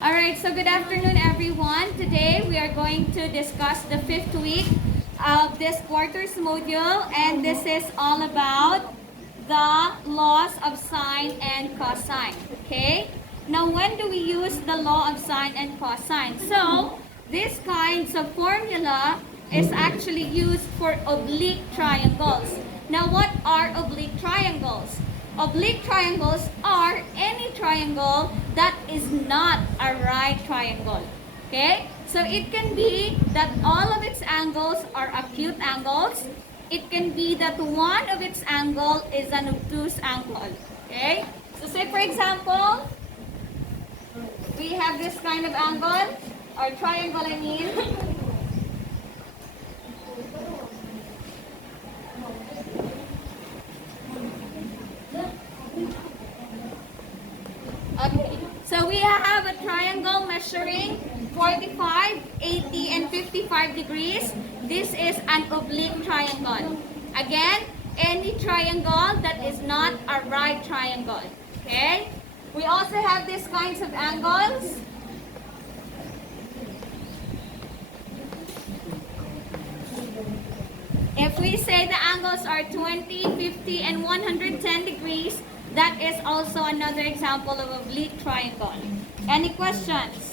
Alright, so good afternoon everyone. Today we are going to discuss the 5th week of this quarter's module, and this is all about the laws of sine and cosine. Okay? Now when do we use the law of sine and cosine? So, this kinds of formula is actually used for oblique triangles. Now what are oblique triangles? Oblique triangles are any triangle that is not a right triangle. Okay? So it can be that all of its angles are acute angles. It can be that one of its angle is an obtuse angle. Okay? So say for example, we have this kind of angle, or triangle I mean. Okay, so we have a triangle measuring 45, 80, and 55 degrees. This is an oblique triangle. Again, any triangle that is not a right triangle. Okay? We also have these kinds of angles. If we say the angles are 20, 50, and 110 degrees, that is also another example of oblique triangle. Any questions?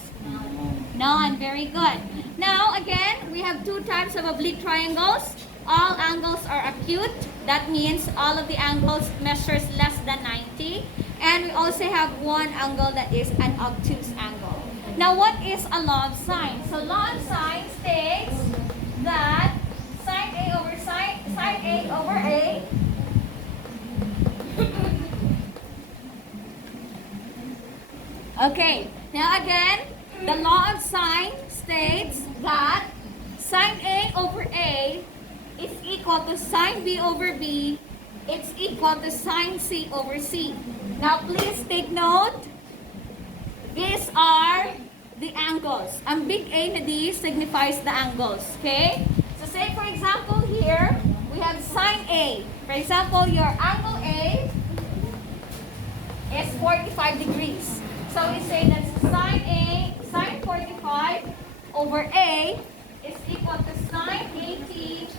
None. Very good. Now, again, we have two types of oblique triangles. All angles are acute. That means all of the angles measures less than 90. And we also have one angle that is an obtuse angle. Now, what is a law of sine? So, law of sine states that sine A over A Okay, now again, the law of sine states that sine A over A is equal to sine B over B. It's equal to sine C over C. Now please take note, these are the angles. Ang big A na D signifies the angles, okay? So say for example here, we have sine A. For example, your angle A is 45 degrees. So we say that sine 45 over A is equal to sine 80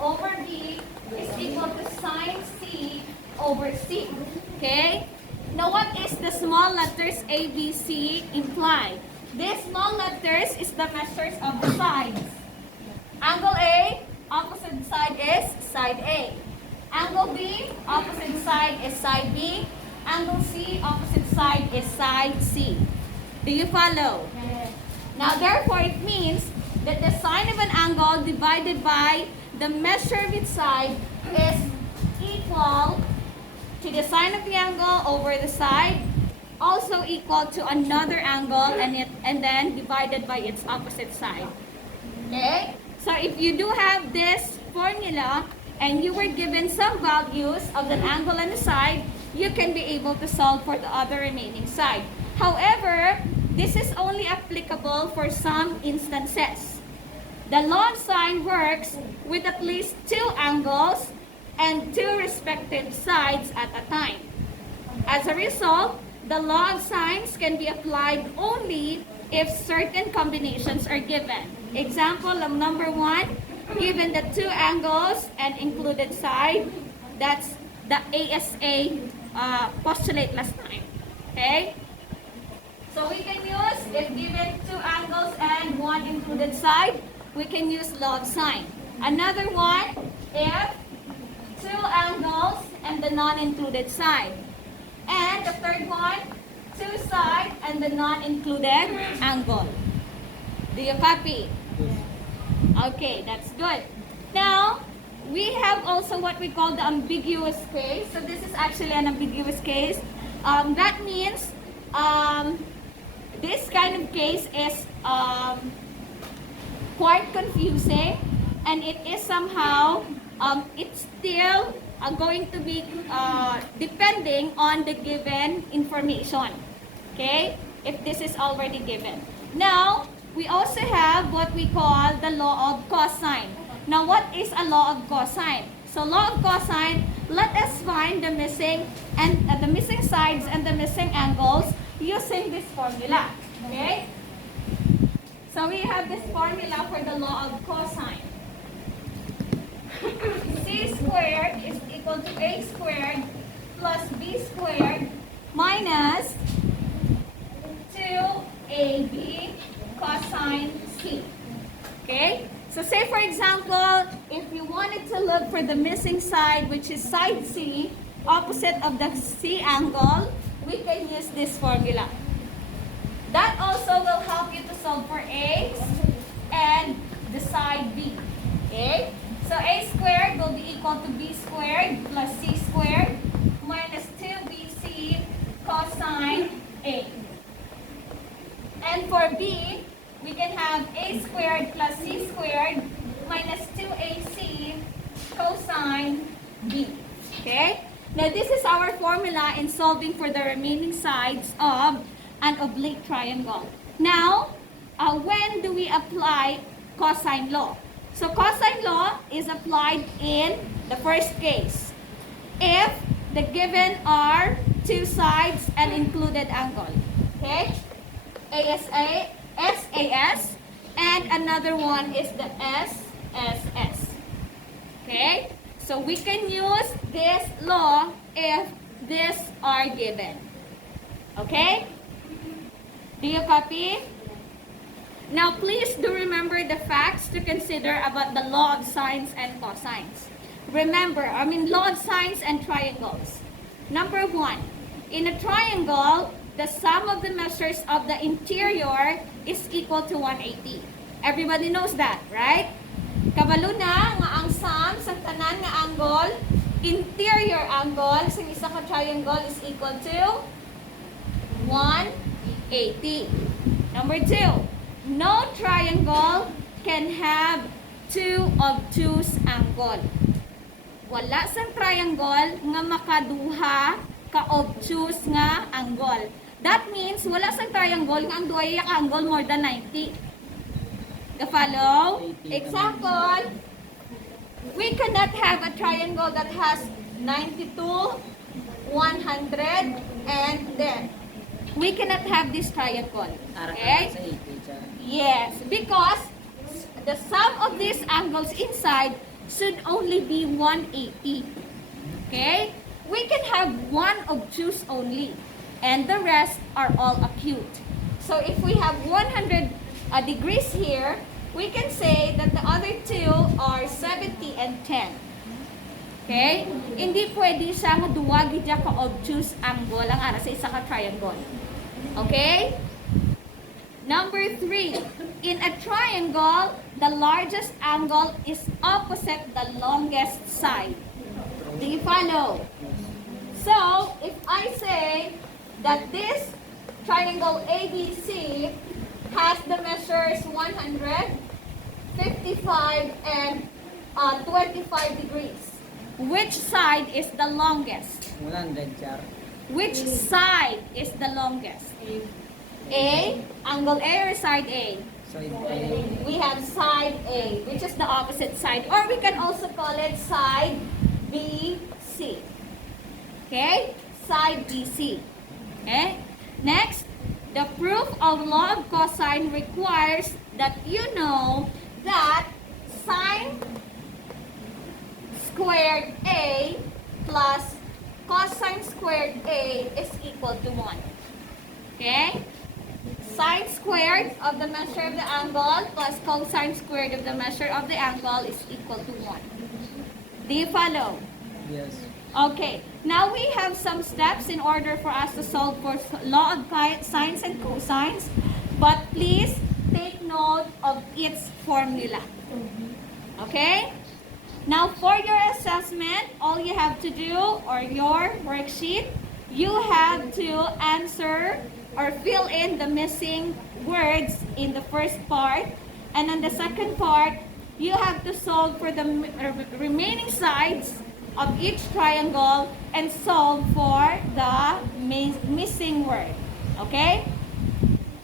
over B is equal to sine C over C. Okay? Now what is the small letters A, B, C imply? These small letters is the measures of the sides. Angle A, opposite side is side A. Angle B, opposite side is side B. Angle C, opposite side is side C. Do you follow? Yes. Now, therefore, it means that the sine of an angle divided by the measure of its side is equal to the sine of the angle over the side, also equal to another angle, and then divided by its opposite side. Okay? So, if you do have this formula, and you were given some values of the angle and the side, you can be able to solve for the other remaining side. However, this is only applicable for some instances. The law of sine works with at least two angles and two respective sides at a time. As a result, the law of sines can be applied only if certain combinations are given. Example of number 1, given the two angles and included side, that's the ASA postulate last time. Okay? So we can use, if given two angles and one included side, we can use law of sine. Another one, if two angles and the non-included side. And the third one, two sides and the non-included angle. Do you copy? Okay, that's good. Now, we have also what we call the ambiguous case. So this is actually an ambiguous case. That means this kind of case is quite confusing, and it is somehow, it's still going to be depending on the given information. Okay? If this is already given. Now, we also have what we call the law of cosine. Now, what is a law of cosine? So, law of cosine, let us find the missing sides and the missing angles using this formula. Okay? So we have this formula for the law of cosine. C squared is equal to A squared plus B squared minus 2AB cosine C. Okay? So say for example, if you wanted to look for the missing side, which is side C, opposite of the C angle, we can use this formula. That also will help you to solve for A and the side B. Okay? So A squared will be equal to B squared plus C squared minus 2BC cosine A. And for B, we can have A squared plus C squared minus 2AC cosine B. Okay? Now, this is our formula in solving for the remaining sides of an oblique triangle. Now, when do we apply cosine law? So, cosine law is applied in the first case. If the given are two sides and included angle. Okay? SAS, and another one is the SSS. Okay? So we can use this law if these are given. Okay? Do you copy? Now please do remember the facts to consider about the law of sines and cosines. Remember, law of sines and triangles. Number one, in a triangle, the sum of the measures of the interior is equal to 180. Everybody knows that, right? Kabalo na nga ang sum sa tanan nga angle, interior angle sa isa ka triangle is equal to 180. Number two, no triangle can have two obtuse angle. Wala sang triangle nga makaduha ka obtuse nga angle. That means wala sang triangle nga ang duay ka angle more than 90. Follow? Example, we cannot have a triangle that has 92, 100, and then we cannot have this triangle. Okay? Yes, because the sum of these angles inside should only be 180. Okay? We can have one obtuse only, and the rest are all acute. So if we have 100 degrees here, we can say that the other two are 70 and 10. Okay? Hindi pwede siya nga duwagi dya ka obtuse angle ang ara sa isa ka triangle. Okay? Number 3. In a triangle, the largest angle is opposite the longest side. Do you follow? So, if I say that this triangle ABC has the measures 100, 55, and 25 degrees. Which side is the longest? 100, sir. Which side is the longest? A, angle A or side A? Side A. We have side A, which is the opposite side. Or we can also call it side BC. Okay? Side BC. Okay? Next, the proof of log cosine requires that you know that sine squared A plus cosine squared A is equal to 1. Okay? Sine squared of the measure of the angle plus cosine squared of the measure of the angle is equal to 1. Do you follow? Yes. Okay. Now we have some steps in order for us to solve for law of sines and cosines. But please take note of its formula. Okay? Now for your assessment, all you have to do, or your worksheet, you have to answer or fill in the missing words in the first part. And on the second part, you have to solve for the remaining sides of each triangle and solve for the missing word. Okay?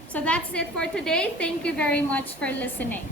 So that's it for today. Thank you very much for listening.